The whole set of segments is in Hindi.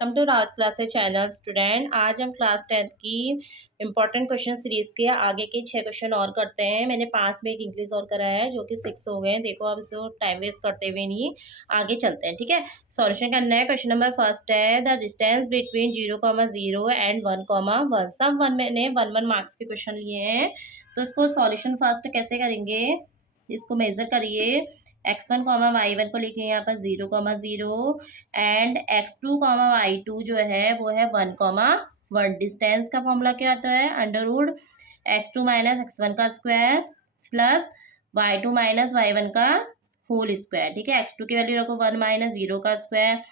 Welcome to Raj classes channel student. आज हम क्लास 10th की इम्पोर्टेंट क्वेश्चन सीरीज के आगे के 6 क्वेश्चन और करते हैं। मैंने 5 में एक इंक्रीज और करा है जो कि 6 हो गए हैं। देखो अब इसको टाइम वेस्ट करते हुए नहीं आगे चलते हैं, ठीक है। सॉल्यूशन करना है। क्वेश्चन नंबर फर्स्ट है द डिस्टेंस बिटवीन 0,0 एंड 1,1। सब मैंने 1 मार्क्स के क्वेश्चन लिए हैं, तो इसको सॉल्यूशन फर्स्ट कैसे करेंगे, इसको मेजर करिए। x1 y1 को लिखिए यहाँ पर 0,0 एंड x2 y2 जो है वो है 1,1। डिस्टेंस का फॉर्मूला क्या आता है, under root x2 minus x1 का square plus y2 minus y1 का होल स्क्वायर, ठीक है। x2 की वैल्यू रखो 1 माइनस 0 का स्क्वायर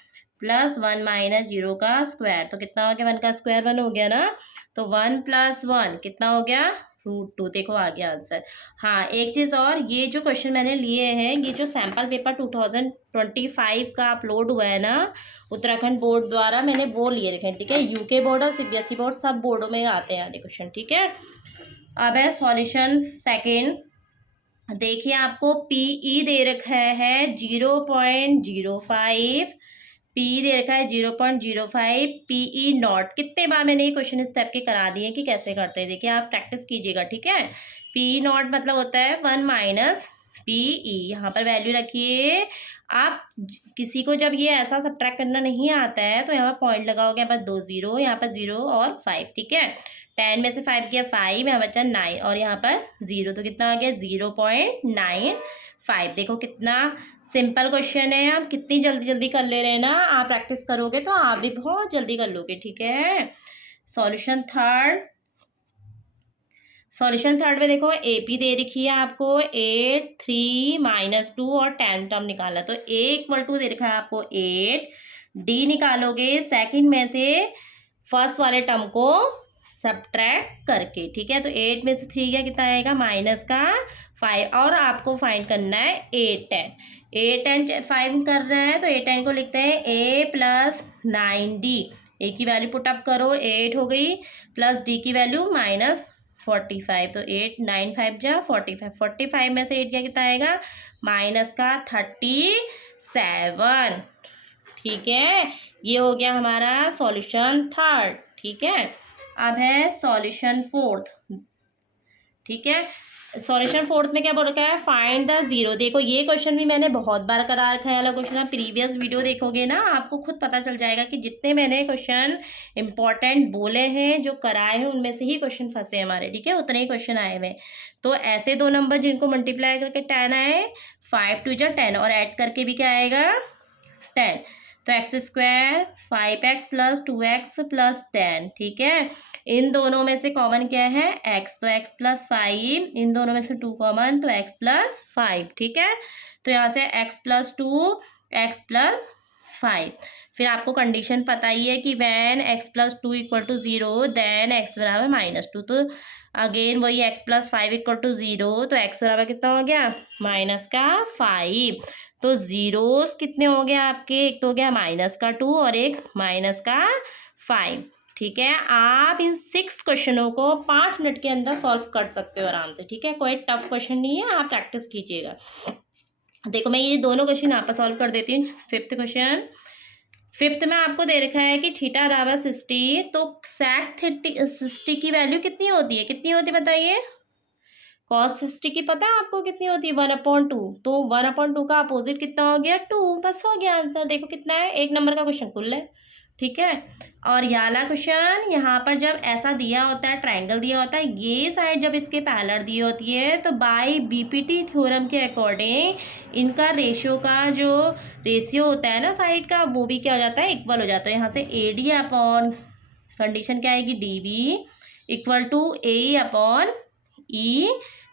प्लस 1 माइनस 0 का स्क्वायर, तो कितना हो गया, 1 का स्क्वायर 1 हो गया ना, तो 1 प्लस 1 कितना हो गया, √2। देखो आ गया आंसर। हाँ, एक चीज़ और, ये जो क्वेश्चन मैंने लिए हैं, ये जो सैम्पल पेपर 2025 का अपलोड हुआ है ना उत्तराखंड बोर्ड द्वारा, मैंने वो लिए रखे हैं, ठीक है। यूके बोर्ड और सीबीएसई बोर्ड सब बोर्डों में आते हैं आधे क्वेश्चन, ठीक है। अब है सॉल्यूशन सेकेंड। देखिए आपको पीई दे रखा है 0.05, पी दे रखा है 0.05, पीई नॉट। कितने बार मैंने ये क्वेश्चन इस टाइप के करा दिए कि कैसे करते हैं, देखिए आप प्रैक्टिस कीजिएगा, ठीक है। पी नॉट मतलब होता है 1 माइनस पीई, यहाँ पर वैल्यू रखिए। आप किसी को जब ये ऐसा सब्ट्रैक्ट करना नहीं आता है तो यहाँ पर पॉइंट लगाओगे, यहाँ पर 2 0, यहाँ पर 0 और 5, ठीक है। 10 में से 5 गया 5, यहाँ बचा 9 और यहाँ पर 0, तो कितना आ गया 0.95। देखो कितना सिंपल क्वेश्चन है, आप कितनी जल्दी जल्दी कर ले रहे हैं ना। आप प्रैक्टिस करोगे तो आप भी बहुत जल्दी कर लोगे, ठीक है। Solution third. सॉल्यूशन थर्ड में देखो एपी दे रखी है आपको 8, 3, -2 और 10 टर्म निकाला, तो ए इक्वल टू दे रखा है आपको 8। डी निकालोगे सेकंड में से फर्स्ट वाले टर्म को सब्ट्रैक्ट करके, ठीक है। तो 8 में से 3 का कितना आएगा, माइनस का 5, और आपको फाइंड करना है 8, 10। 8, 10 फाइंड कर रहे हैं तो 8, 10 को लिखते हैं a प्लस 9d। ए की वैल्यू पुटअप करो, 8 हो गई, प्लस डी की वैल्यू -45, तो 8 9 5 जा 45, 45 में से 8 क्या कितना आएगा, माइनस का 37, ठीक है। ये हो गया हमारा सॉल्यूशन थर्ड, ठीक है। अब है सॉल्यूशन फोर्थ, ठीक है। सॉल्यूशन फोर्थ में क्या बोल रखा है, फाइंड द जीरो। देखो ये क्वेश्चन भी मैंने बहुत बार करा रखा है, वाला क्वेश्चन आप प्रीवियस वीडियो देखोगे ना, आपको खुद पता चल जाएगा कि जितने मैंने क्वेश्चन इंपॉर्टेंट बोले हैं जो कराए हैं उनमें से ही क्वेश्चन फंसे हमारे, ठीक है, उतने ही क्वेश्चन आए हुए। तो ऐसे दो नंबर जिनको मल्टीप्लाई करके 10 आए, 5 2 जा 10, और ऐड करके भी क्या आएगा 10, तो x² 5x plus 2x plus 10, ठीक है। इन दोनों में से कॉमन क्या है x, तो x प्लस 5, इन दोनों में से 2 कॉमन तो x प्लस 5, ठीक है। तो यहाँ से x प्लस 2 x प्लस 5। फिर आपको कंडीशन पता ही है कि when x plus 2 equal to 0 then x बराबर -2, तो अगेन वही x प्लस 5 इक्वल टू 0, तो x बराबर कितना हो गया, माइनस का 5। तो जीरोस कितने हो गए आपके, एक तो हो गया -2 और एक -5, ठीक है। आप इन 6 क्वेश्चनों को 5 मिनट के अंदर सॉल्व कर सकते हो आराम से, ठीक है। कोई टफ क्वेश्चन नहीं है, आप प्रैक्टिस कीजिएगा। देखो मैं ये दोनों क्वेश्चन यहाँ पर सॉल्व कर देती हूँ। फिफ्थ में आपको दे रखा है कि थीटा बराबर 60, तो सेक 60 की वैल्यू कितनी होती है, बताइए। cos 60 की पता है आपको कितनी होती है, 1/2, तो 1/2 का अपोजिट कितना हो गया 2, बस हो गया आंसर। देखो कितना है, 1 नंबर का क्वेश्चन कुल है, ठीक है। और ये वाला क्वेश्चन यहाँ पर जब ऐसा दिया होता है, ट्राइंगल दिया होता है, ये साइड जब इसके पैरेलल दी होती है, तो बाय बीपीटी थ्योरम के अकॉर्डिंग इनका रेशियो का जो रेशियो होता है ना साइड का, वो भी क्या हो जाता है, इक्वल हो जाता है। यहाँ से ए डी अपॉन कंडीशन क्या आएगी, D B equal to A upon E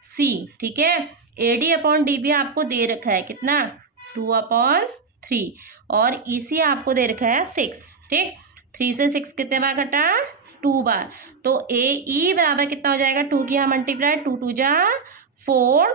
C, ठीक है। A D upon D B आपको दे रखा है कितना, 2/3, और ई सी आपको दे रखा है 6, ठीक। 3 से 6 कितने बार कटा, 2 बार, तो ए ई बराबर कितना हो जाएगा, 2 की यहाँ मल्टीप्लाई, 2 2 जा 4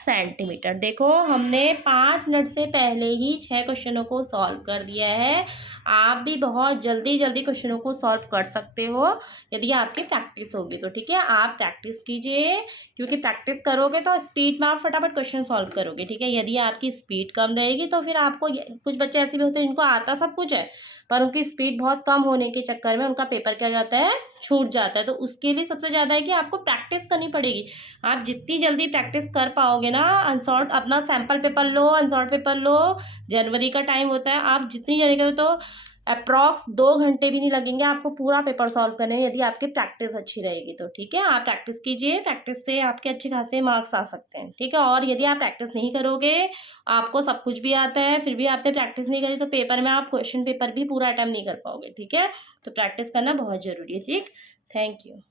सेंटीमीटर। देखो हमने 5 मिनट से पहले ही 6 क्वेश्चनों को सॉल्व कर दिया है। आप भी बहुत जल्दी जल्दी क्वेश्चनों को सॉल्व कर सकते हो यदि आपकी प्रैक्टिस होगी तो। ठीक है, आप प्रैक्टिस कीजिए, क्योंकि प्रैक्टिस करोगे तो स्पीड में आप फटाफट क्वेश्चन सॉल्व करोगे। ठीक है, यदि आपकी स्पीड कम रहेगी तो फिर आपको कुछ बच्चे ऐसे भी होते हैं जिनको आता सब कुछ है, पर उनकी स्पीड बहुत कम होने के चक्कर में उनका पेपर क्या जाता है, छूट जाता है। तो उसके लिए सबसे ज़्यादा है कि आपको प्रैक्टिस करनी पड़ेगी। आप जितनी जल्दी प्रैक्टिस कर पाओगे ना, अनसॉल्व अपना सैम्पल पेपर लो, अनसॉल्व पेपर लो, जनवरी का टाइम होता है, आप जितनी जल्दी करो तो अप्रॉक्स 2 घंटे भी नहीं लगेंगे आपको पूरा पेपर सॉल्व करने में, यदि आपकी प्रैक्टिस अच्छी रहेगी तो। ठीक है, आप प्रैक्टिस कीजिए, प्रैक्टिस से आपके अच्छे खासे मार्क्स आ सकते हैं। ठीक है, और यदि आप प्रैक्टिस नहीं करोगे, आपको सब कुछ भी आता है फिर भी आपने प्रैक्टिस नहीं करी, तो पेपर में आप क्वेश्चन पेपर भी पूरा अटेम्प्ट नहीं कर पाओगे। ठीक है, तो प्रैक्टिस करना बहुत ज़रूरी है। ठीक, थैंक यू।